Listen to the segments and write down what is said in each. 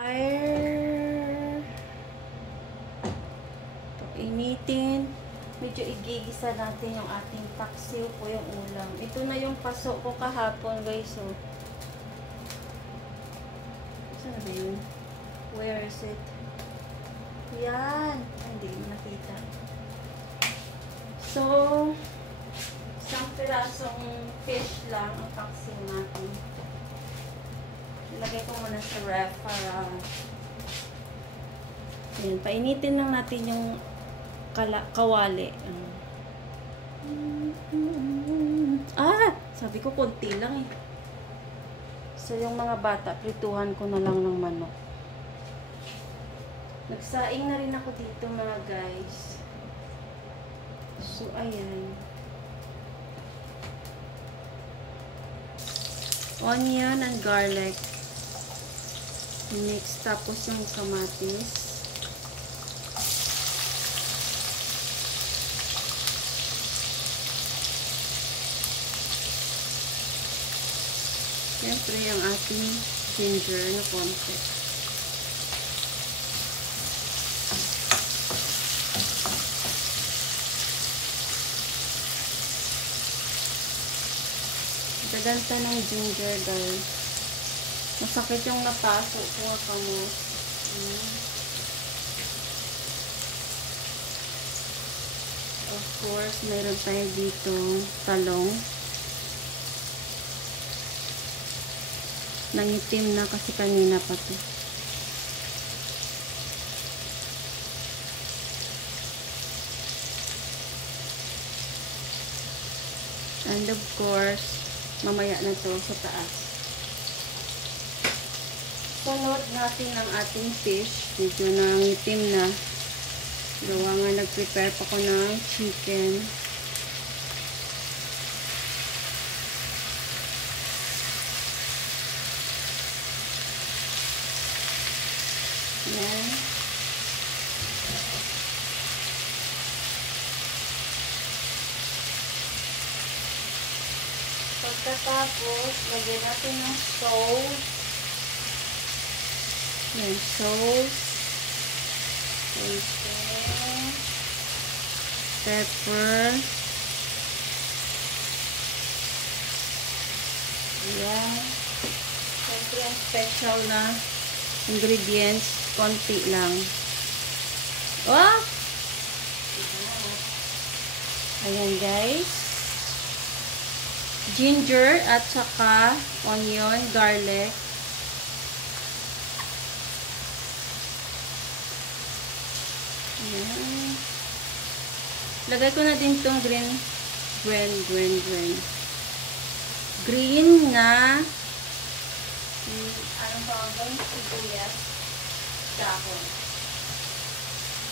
Fire. Initin. Medyo igigisa natin yung ating paksiw po yung ulam. Ito na yung paso ko kahapon, guys. So, saan na yun? Where is it? Yan. Hindi nakita. So, isang pirasong fish lang ang paksiw natin. Ilagay ko muna sa ref para yan, painitin lang natin yung kawali. Sabi ko konti lang eh. So yung mga bata, prituhan ko na lang ng manok. Nagsaing na rin ako dito mga guys. So ayan. Onion and garlic. Mix, tapos yung kamatis. Siyempre, ang ating ginger na konti. Gaganta ng ginger, guys. Masakit yung napasok ko ako mo. Of course, meron tayo dito talong. Nangitim na kasi kanina pa to. And of course, mamaya na to sa taas. Sunod natin ang ating fish. Medyo nangitim na. Gawa nga nag-prepare pa ko ng chicken. Yan. Pagkatapos, lagyan natin ng sauce. Yan, sauce. Pepper. Yan. Siyempre, ang special na ingredients. Konti lang. Oh! Ayan guys. Ginger at saka onion, garlic. Ayan. Lagay ko na din tong green na anong tawag doon? Sibuyas. Dahon.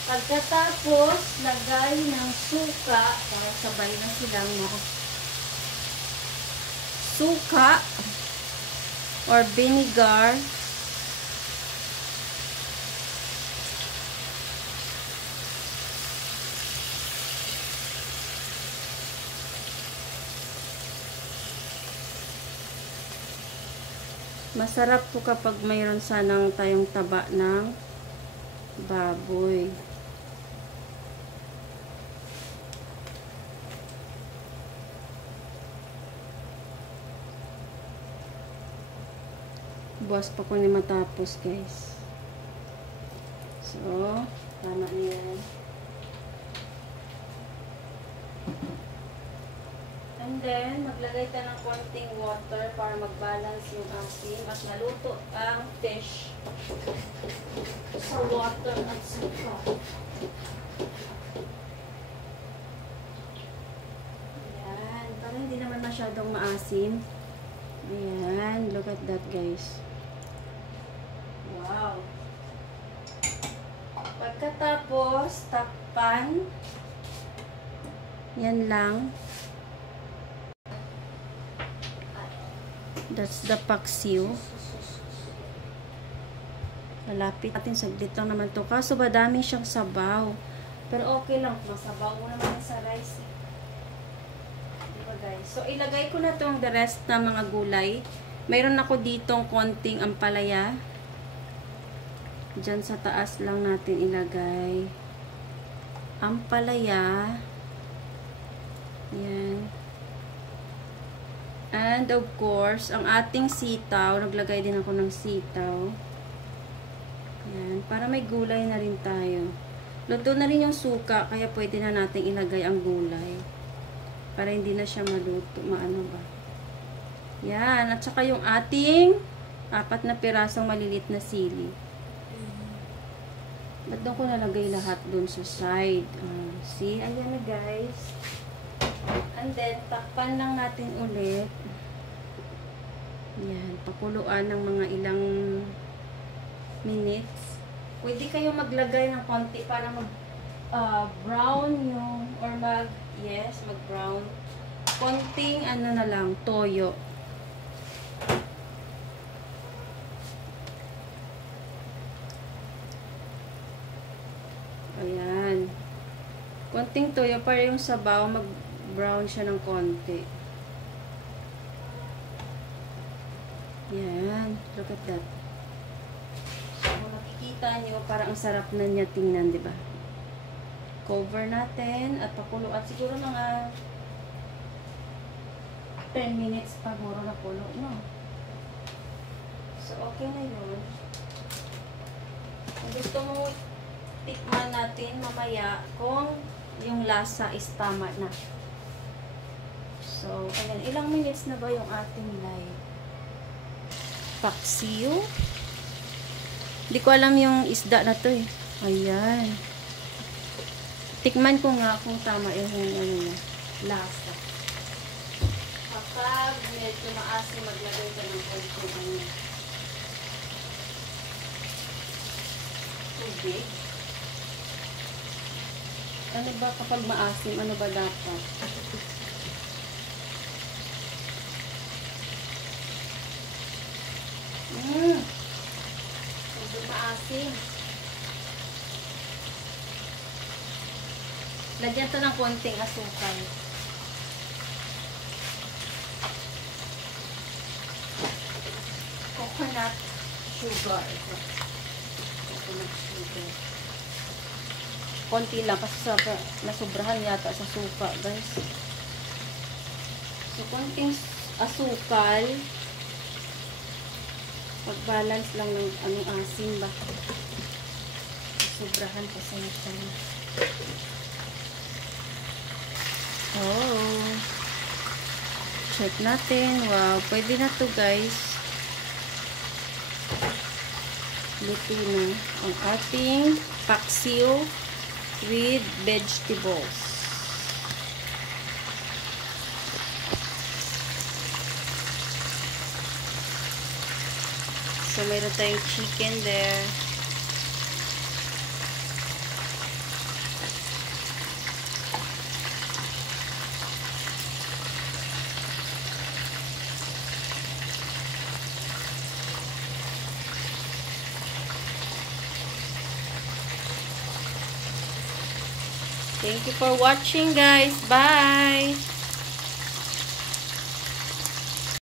Pagkatapos, lagay ng suka para sabay na silang suka or vinegar. Masarap po kapag mayroon sanang tayong taba ng baboy. Buwas pa ko ni matapos guys. So, tama niyan. And then, maglagay tayo ng konting water para mag-balance yung asin at naluto ang fish sa water at suka. Ayan. Para hindi naman masyadong maasim. Ayan. Look at that, guys. Wow. Pagkatapos, takpan. Yan lang. That's the paksiw. Malapit natin, saglit lang naman to. Kaso ba dami siyang sabaw. Pero okay lang, masabaw mo naman sa rice. Diba guys? So ilagay ko na tong the rest na mga gulay. Mayroon ako ditong konting ampalaya. Diyan sa taas lang natin ilagay ang palaya. Yan. And of course, ang ating sitaw. Naglagay din ako ng sitaw. Yan. Para may gulay na rin tayo. Luto na rin yung suka, kaya pwede na natin ilagay ang gulay. Para hindi na siya maluto. Maano ba? Yan. At saka yung ating 4 na pirasong malilit na sili. Ba't doon ko nalagay lahat doon sa side? See? Ayan na guys. And then, takpan lang natin ulit. Yan. Pakuluan ng mga ilang minutes. Pwede kayo maglagay ng konti para brown yung, or mag-brown. Konting, ano na lang, toyo. Ayan. Konting toyo para yung sabaw mag-brown siya ng konti. Yan. Look at that. So, kung nakikita nyo, parang ang sarap na niya tingnan, di ba? Cover natin at pakulo. At siguro mga 10 minutes pa muro na pulo, no? So, okay na yun. Kung gusto mo tikman natin mamaya kung yung lasa is tama na. So, ayan. Ilang minutes na ba yung ating live? Paksiw. Hindi ko alam yung isda na to eh. Ayan. Tikman ko nga kung tama yung ano, lasa. Kapag medyo maasim, maglagay ka ng konti tubig. Ano ba kapag maasim? Ano ba dapat? Medyo maasim. Lagyan to ng konting asukal. Coconut sugar. Coconut sugar. Konti lang kasi nasobrahan yata sa suka, guys. So, konting asukal. Pag-balance lang ng anong asin ba. Sobrahan kasi ito. Oh. Check natin. Wow. Pwede na to guys. Luto na ang ating paksiw with vegetables. So, meron tayong chicken there. Thank you for watching, guys. Bye!